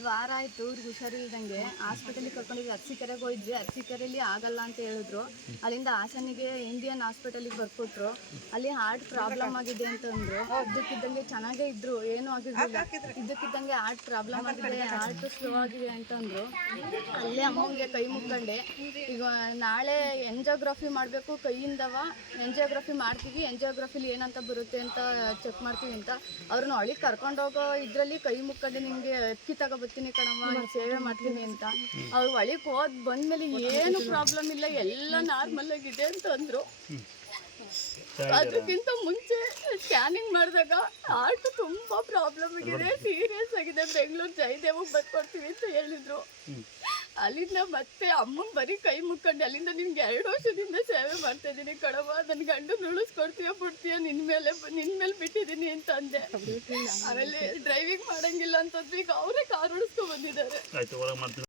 ಒಂದು ವಾರ ಆಯಿತು ಇವ್ರಿಗೆ ಹುಷಾರಿಲ್ದಂಗೆ ಹಾಸ್ಪಿಟಲಿಗೆ ಕರ್ಕೊಂಡಿದ್ವಿ. ಅರಸೀಕೆರೆಗೆ ಹೋಗಿದ್ವಿ. ಅರಸೀಕೆರೆಯಲ್ಲಿ ಆಗಲ್ಲ ಅಂತ ಹೇಳಿದ್ರು. ಅಲ್ಲಿಂದ ಹಾಸನಿಗೆ ಇಂಡಿಯನ್ ಹಾಸ್ಪಿಟಲಿಗೆ ಬರ್ಕೊಟ್ರು. ಅಲ್ಲಿ ಹಾರ್ಟ್ ಪ್ರಾಬ್ಲಮ್ ಆಗಿದೆ ಅಂತಂದ್ರು. ಇದ್ದಕ್ಕಿದ್ದಂಗೆ ಚೆನ್ನಾಗೇ ಇದ್ರು, ಏನೂ ಆಗಿರಲಿಲ್ಲ. ಇದ್ದಕ್ಕಿದ್ದಂಗೆ ಹಾರ್ಟ್ ಪ್ರಾಬ್ಲಮ್ ಆಗಿದೆ, ಹಾರ್ಟ್ ಸ್ಲೋ ಆಗಿದೆ ಅಂತಂದ್ರು. ಅಲ್ಲೇ ಅಮ್ಮಂಗೆ ಕೈ ಮುಕ್ಕೊಂಡೆ. ಈಗ ನಾಳೆ ಎಂಜಿಯೋಗ್ರಫಿ ಮಾಡಬೇಕು ಕೈಯಿಂದವ. ಎಂಜಿಯೋಗ್ರಫಿ ಮಾಡ್ತೀವಿ, ಎಂಜಿಯೋಗ್ರಫಿಲಿ ಏನಂತ ಬರುತ್ತೆ ಅಂತ ಚೆಕ್ ಮಾಡ್ತೀವಿ ಅಂತ ಅವ್ರನ್ನ ಒಳಗೆ ಕರ್ಕೊಂಡೋಗೋ ಇದರಲ್ಲಿ ಕೈ ಮುಕ್ಕೊಂಡು ನಿಮಗೆ ಅಕ್ಕಿ ತಗೊಬರ್ತೀನಿ ಕಣಮ್ಮ, ಸೇವೆ ಮಾಡ್ತೀನಿ ಅಂತ. ಅವ್ರು ಒಳಗೆ ಬಂದ್ಮೇಲೆ ಏನು ಪ್ರಾಬ್ಲಮ್ ಇಲ್ಲ, ಎಲ್ಲ ನಾರ್ಮಲ್ ಆಗಿದೆ ಅಂತಂದ್ರು. ಅದಕ್ಕಿಂತ ಮುಂಚೆ ಸ್ಕ್ಯಾನಿಂಗ್ ಮಾಡಿದಾಗ ಹಾರ್ಟ್ ತುಂಬ ಪ್ರಾಬ್ಲಮ್ ಆಗಿದೆ, ಸೀರಿಯಸ್ ಆಗಿದೆ, ಬೆಂಗಳೂರು ಜಯದೇವಕ್ಕೆ ಬರ್ಕೊಡ್ತೀವಿ ಅಂತ ಹೇಳಿದ್ರು. ಅಲ್ಲಿಂದ ಮತ್ತೆ ಅಮ್ಮಂಗೆ ಬರೀ ಕೈ ಮುಕ್ಕೊಂಡು ಅಲ್ಲಿಂದ ನಿನ್ಗೆ 2 ವರ್ಷದಿಂದ ಸೇವೆ ಮಾಡ್ತಾ ಇದ್ದೀನಿ ಕಣವ, ನನ್ನ ಗಂಡು ಉಳಿಸ್ಕೊಡ್ತೀಯ ಬಿಡ್ತೀಯ, ನಿನ್ನ ಮೇಲೆ ಬಿಟ್ಟಿದ್ದೀನಿ ಅಂತ ಅಂದೆ. ಆಮೇಲೆ ಡ್ರೈವಿಂಗ್ ಮಾಡಂಗಿಲ್ಲ ಅಂತಂದ್ರೆ ಈಗ ಅವರೇ ಕಾರ್ ಉಳಿಸ್ಕೊ ಬಂದಿದ್ದಾರೆ.